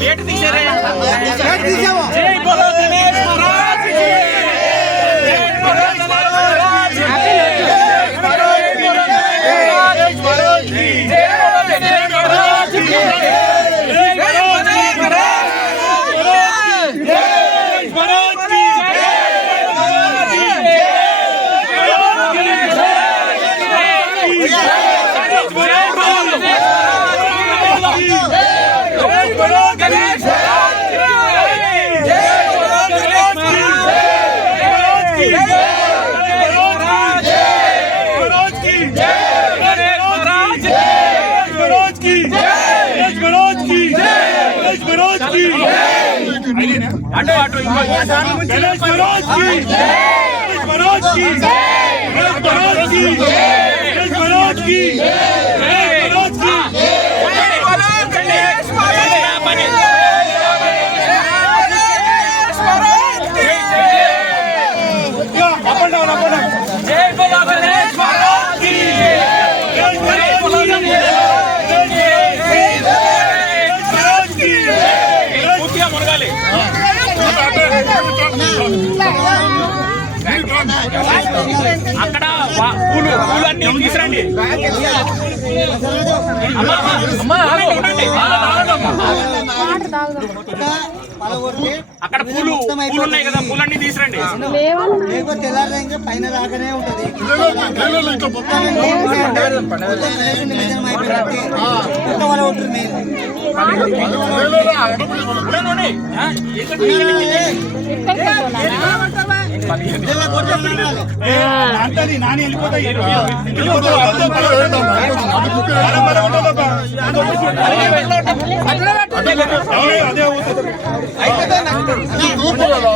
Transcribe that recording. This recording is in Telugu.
બેટ દિશે રે બેટ દિશે જય બોલો દિનેશ મહારાજ જય બોલો દિનેશ મહારાજ Yeah! అటు అటు ఇంకో గణేష్ మహారాజ్ కి గణేష్ మహారాజ్ కి గణేష్ మహారాజ్ కి గణేష్ మహారాజ్ కి అక్కడ పూలు పూలు అన్ని తీసురండి అమ్మా, అమ్మా, అమ్మా, ఉండండి. అక్కడ పూలు పూలు ఉన్నాయి కదా పూలన్నీ తీసురండి లేకపోతే పైన రాకనే ఉంటది నాని వెళ్ళిపోతాయి అదే అవుతుంది జై బోలో